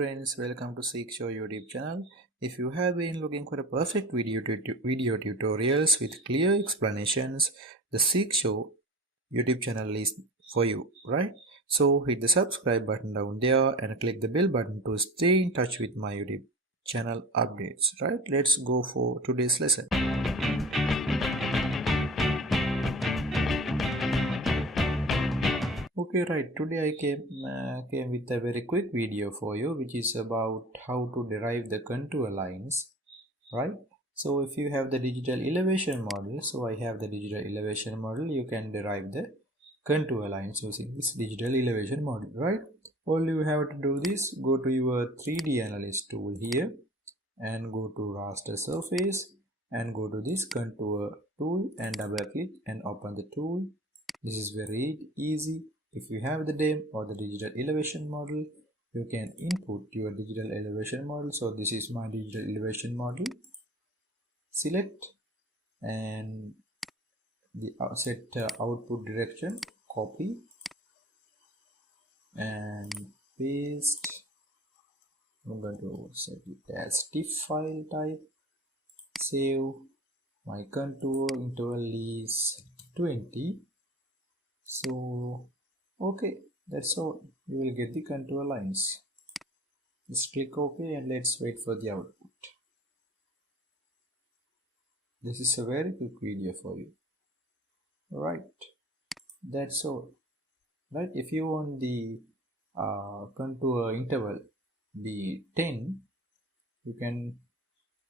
friends, welcome to Seek Show YouTube channel. If you have been looking for a perfect video tutorials with clear explanations, the Seek Show YouTube channel is for you, right? So hit the subscribe button down there and click the bell button to stay in touch with my YouTube channel updates, right? Let's go for today's lesson. Okay, right, today I came with a very quick video for you, which is about how to derive the contour lines, right? So if you have the digital elevation model, so I have the digital elevation model, you can derive the contour lines using this digital elevation model, right? All you have to do is go to your 3D analyst tool here and go to raster surface and go to this contour tool and double click and open the tool. This is very easy. If you have the DEM or the digital elevation model, you can input your digital elevation model. So this is my digital elevation model. Select and the set output direction, copy and paste. I'm going to set it as TIFF file type. Save. My contour interval is 20. So okay, that's all. You will get the contour lines. Just click OK and let's wait for the output. This is a very quick video for you. Right, that's all. Right, if you want the contour interval be 10, you can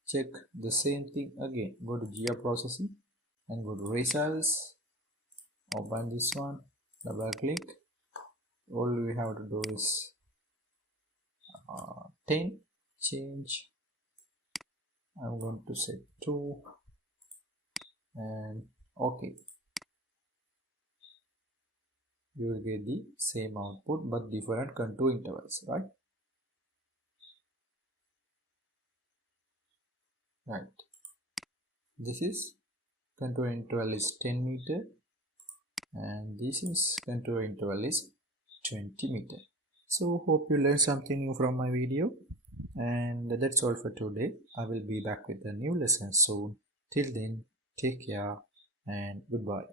check the same thing again. Go to geoprocessing and go to results. Open this one, double click. All we have to do is 10, change. I'm going to set 2 and OK. You will get the same output but different contour intervals, right? Right. This is contour interval is 10 meter and this is contour interval is 20 meter. So hope you learned something new from my video, and that's all for today. I will be back with a new lesson soon. Till then, take care and goodbye.